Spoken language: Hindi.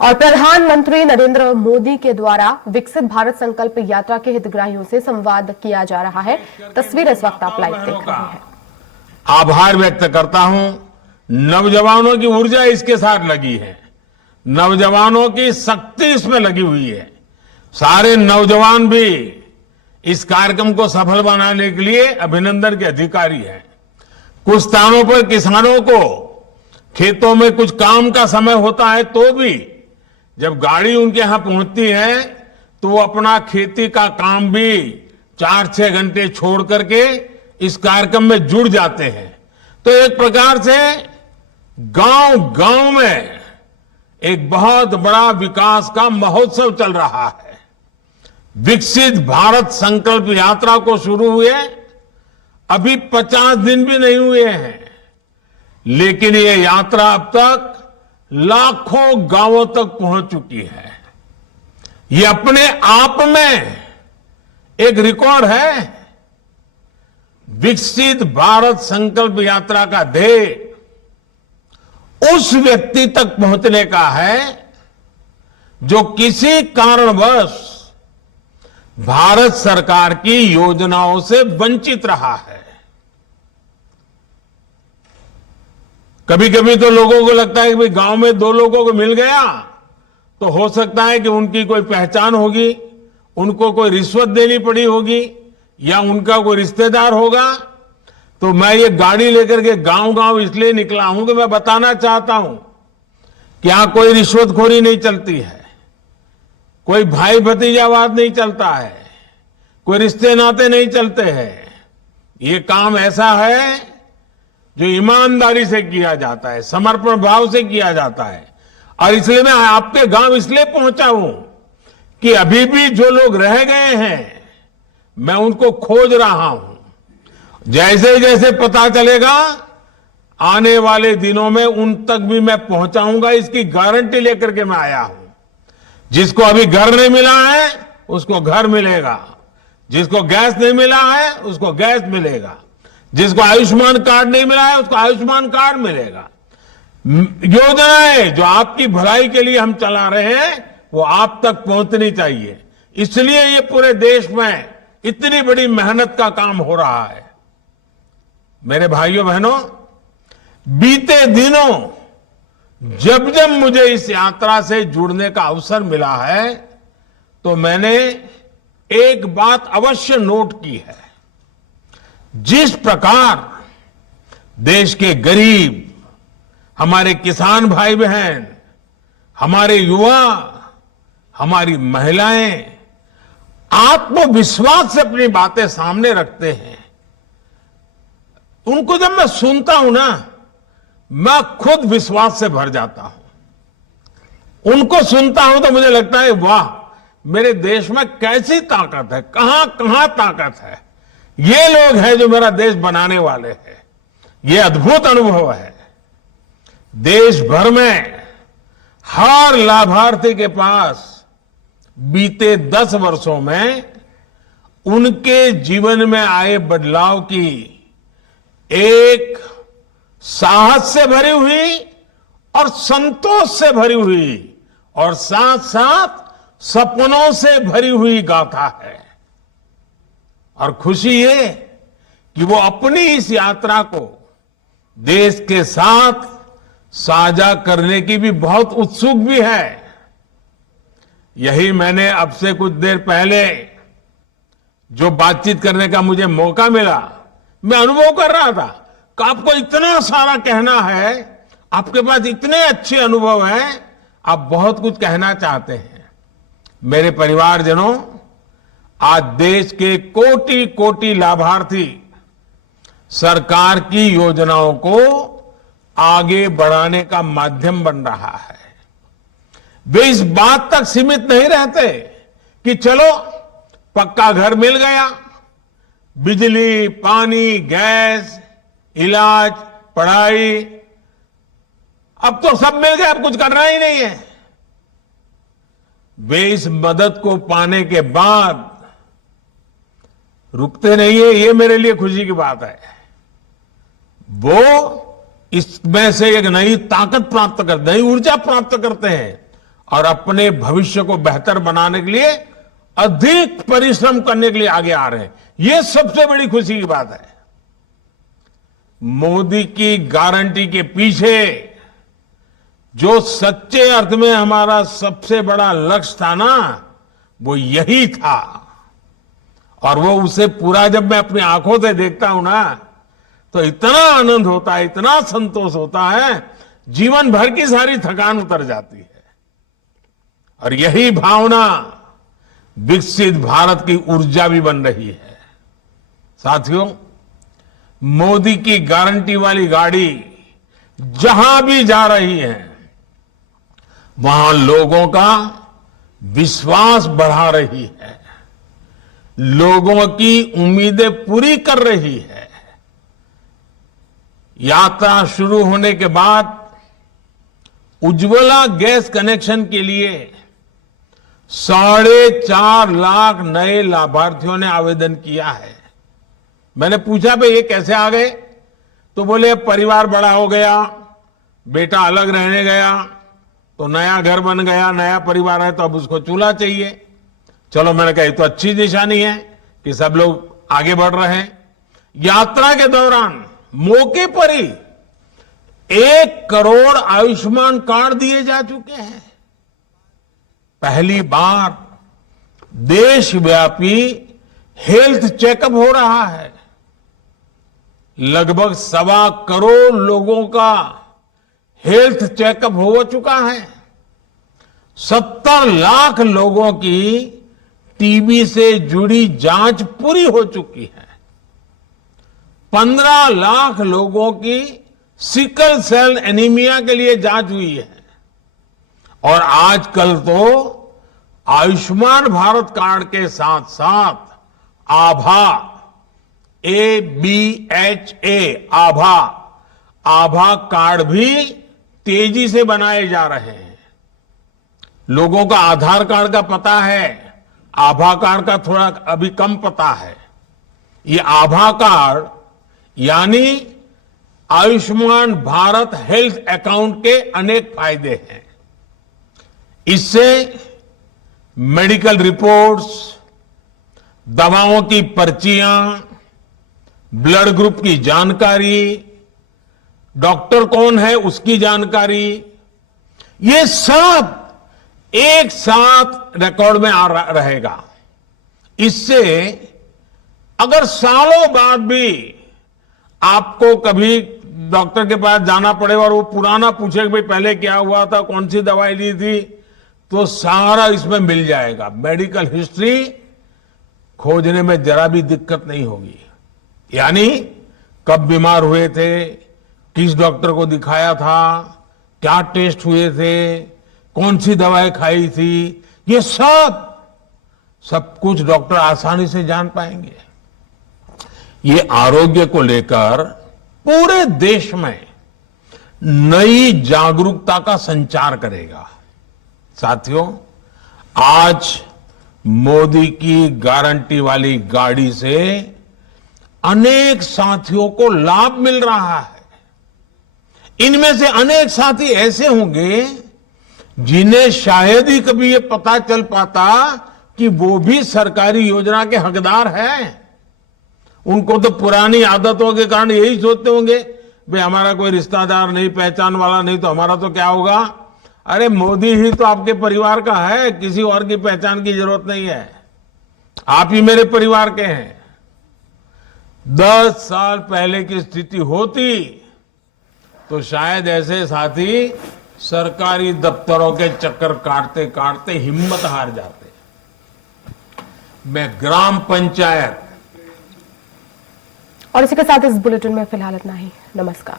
और प्रधानमंत्री नरेंद्र मोदी के द्वारा विकसित भारत संकल्प यात्रा के हितग्राहियों से संवाद किया जा रहा है। तस्वीर इस वक्त आप लाइव देख रहे हैं। आभार व्यक्त करता हूं। नौजवानों की ऊर्जा इसके साथ लगी है, नौजवानों की शक्ति इसमें लगी हुई है। सारे नौजवान भी इस कार्यक्रम को सफल बनाने के लिए अभिनंदन के अधिकारी हैं। कुछ स्थानों पर किसानों को खेतों में कुछ काम का समय होता है, तो भी जब गाड़ी उनके यहां पहुंचती है तो वो अपना खेती का काम भी 4-6 घंटे छोड़ करके इस कार्यक्रम में जुड़ जाते हैं। तो एक प्रकार से गांव गांव में एक बहुत बड़ा विकास का महोत्सव चल रहा है। विकसित भारत संकल्प यात्रा को शुरू हुए अभी 50 दिन भी नहीं हुए हैं, लेकिन ये यात्रा अब तक लाखों गांवों तक पहुंच चुकी है। ये अपने आप में एक रिकॉर्ड है। विकसित भारत संकल्प यात्रा का ध्येय उस व्यक्ति तक पहुंचने का है जो किसी कारणवश भारत सरकार की योजनाओं से वंचित रहा है। कभी कभी तो लोगों को लगता है कि भाई गांव में 2 लोगों को मिल गया तो हो सकता है कि उनकी कोई पहचान होगी, उनको कोई रिश्वत देनी पड़ी होगी या उनका कोई रिश्तेदार होगा। तो मैं ये गाड़ी लेकर के गांव गांव इसलिए निकला हूं कि मैं बताना चाहता हूं कि यहां कोई रिश्वतखोरी नहीं चलती है, कोई भाई भतीजावाद नहीं चलता है, कोई रिश्ते नाते नहीं चलते हैं। ये काम ऐसा है जो ईमानदारी से किया जाता है, समर्पण भाव से किया जाता है। और इसलिए मैं आपके गांव इसलिए पहुंचा हूं कि अभी भी जो लोग रह गए हैं मैं उनको खोज रहा हूं। जैसे जैसे पता चलेगा आने वाले दिनों में उन तक भी मैं पहुंचाऊंगा, इसकी गारंटी लेकर के मैं आया हूं। जिसको अभी घर नहीं मिला है उसको घर मिलेगा, जिसको गैस नहीं मिला है उसको गैस मिलेगा, जिसको आयुष्मान कार्ड नहीं मिला है उसको आयुष्मान कार्ड मिलेगा। योजनाएं जो आपकी भलाई के लिए हम चला रहे हैं वो आप तक पहुंचनी चाहिए। इसलिए ये पूरे देश में इतनी बड़ी मेहनत का काम हो रहा है। मेरे भाइयों बहनों, बीते दिनों जब जब मुझे इस यात्रा से जुड़ने का अवसर मिला है तो मैंने एक बात अवश्य नोट की है। जिस प्रकार देश के गरीब, हमारे किसान भाई बहन, हमारे युवा, हमारी महिलाएं आत्मविश्वास से अपनी बातें सामने रखते हैं, उनको जब मैं सुनता हूं ना मैं खुद विश्वास से भर जाता हूं। उनको सुनता हूं तो मुझे लगता है वाह, मेरे देश में कैसी ताकत है, कहां कहां ताकत है। ये लोग हैं जो मेरा देश बनाने वाले हैं। ये अद्भुत अनुभव है। देश भर में हर लाभार्थी के पास बीते 10 वर्षों में उनके जीवन में आए बदलाव की एक साहस से भरी हुई और संतोष से भरी हुई और साथ साथ सपनों से भरी हुई गाथा है। और खुशी ये कि वो अपनी इस यात्रा को देश के साथ साझा करने की भी बहुत उत्सुक भी है। यही मैंने अब से कुछ देर पहले जो बातचीत करने का मुझे मौका मिला, मैं अनुभव कर रहा था कि आपको इतना सारा कहना है, आपके पास इतने अच्छे अनुभव हैं, आप बहुत कुछ कहना चाहते हैं। मेरे परिवारजनों, आज देश के कोटि कोटि लाभार्थी सरकार की योजनाओं को आगे बढ़ाने का माध्यम बन रहा है। वे इस बात तक सीमित नहीं रहते कि चलो पक्का घर मिल गया, बिजली, पानी, गैस, इलाज, पढ़ाई, अब तो सब मिल गया, अब कुछ करना ही नहीं है। वे इस मदद को पाने के बाद रुकते नहीं है। ये मेरे लिए खुशी की बात है। वो इसमें से एक नई ताकत प्राप्त करते, नई ऊर्जा प्राप्त करते हैं और अपने भविष्य को बेहतर बनाने के लिए अधिक परिश्रम करने के लिए आगे आ रहे हैं। ये सबसे बड़ी खुशी की बात है। मोदी की गारंटी के पीछे जो सच्चे अर्थ में हमारा सबसे बड़ा लक्ष्य था ना, वो यही था। और वो उसे पूरा जब मैं अपनी आंखों से देखता हूं ना, तो इतना आनंद होता है, इतना संतोष होता है, जीवन भर की सारी थकान उतर जाती है। और यही भावना विकसित भारत की ऊर्जा भी बन रही है। साथियों, मोदी की गारंटी वाली गाड़ी जहां भी जा रही है, वहां लोगों का विश्वास बढ़ा रही है, लोगों की उम्मीदें पूरी कर रही है। यात्रा शुरू होने के बाद उज्ज्वला गैस कनेक्शन के लिए 4.5 लाख नए लाभार्थियों ने आवेदन किया है। मैंने पूछा भाई ये कैसे आ गए, तो बोले परिवार बड़ा हो गया, बेटा अलग रहने गया, तो नया घर बन गया, नया परिवार है, तो अब उसको चूल्हा चाहिए। चलो मैंने कहा ये तो अच्छी निशानी है कि सब लोग आगे बढ़ रहे हैं। यात्रा के दौरान मौके पर ही 1 करोड़ आयुष्मान कार्ड दिए जा चुके हैं। पहली बार देशव्यापी हेल्थ चेकअप हो रहा है। लगभग 1.25 करोड़ लोगों का हेल्थ चेकअप हो चुका है। 70 लाख लोगों की टीबी से जुड़ी जांच पूरी हो चुकी है। 15 लाख लोगों की सिकल सेल एनीमिया के लिए जांच हुई है। और आजकल तो आयुष्मान भारत कार्ड के साथ साथ आभा, ABHA, आभा कार्ड भी तेजी से बनाए जा रहे हैं। लोगों का आधार कार्ड का पता है, आभा कार्ड का थोड़ा अभी कम पता है। ये आभा कार्ड यानी आयुष्मान भारत हेल्थ अकाउंट के अनेक फायदे हैं। इससे मेडिकल रिपोर्ट्स, दवाओं की पर्चियां, ब्लड ग्रुप की जानकारी, डॉक्टर कौन है उसकी जानकारी, ये सब एक साथ रिकॉर्ड में रहेगा। इससे अगर सालों बाद भी आपको कभी डॉक्टर के पास जाना पड़े और वो पुराना पूछे कि भाई पहले क्या हुआ था, कौन सी दवाई ली थी, तो सारा इसमें मिल जाएगा। मेडिकल हिस्ट्री खोजने में जरा भी दिक्कत नहीं होगी। यानी कब बीमार हुए थे, किस डॉक्टर को दिखाया था, क्या टेस्ट हुए थे, कौन सी दवाई खाई थी, ये सब कुछ डॉक्टर आसानी से जान पाएंगे। ये आरोग्य को लेकर पूरे देश में नई जागरूकता का संचार करेगा। साथियों, आज मोदी की गारंटी वाली गाड़ी से अनेक साथियों को लाभ मिल रहा है। इनमें से अनेक साथी ऐसे होंगे जिन्हें शायद ही कभी ये पता चल पाता कि वो भी सरकारी योजना के हकदार हैं। उनको तो पुरानी आदतों के कारण यही सोचते होंगे भाई हमारा कोई रिश्तेदार नहीं, पहचान वाला नहीं, तो हमारा तो क्या होगा। अरे मोदी ही तो आपके परिवार का है, किसी और की पहचान की जरूरत नहीं है, आप ही मेरे परिवार के हैं। 10 साल पहले की स्थिति होती तो शायद ऐसे साथी सरकारी दफ्तरों के चक्कर काटते काटते हिम्मत हार जाते। मैं ग्राम पंचायत और इसी के साथ इस बुलेटिन में फिलहाल इतना ही। नमस्कार।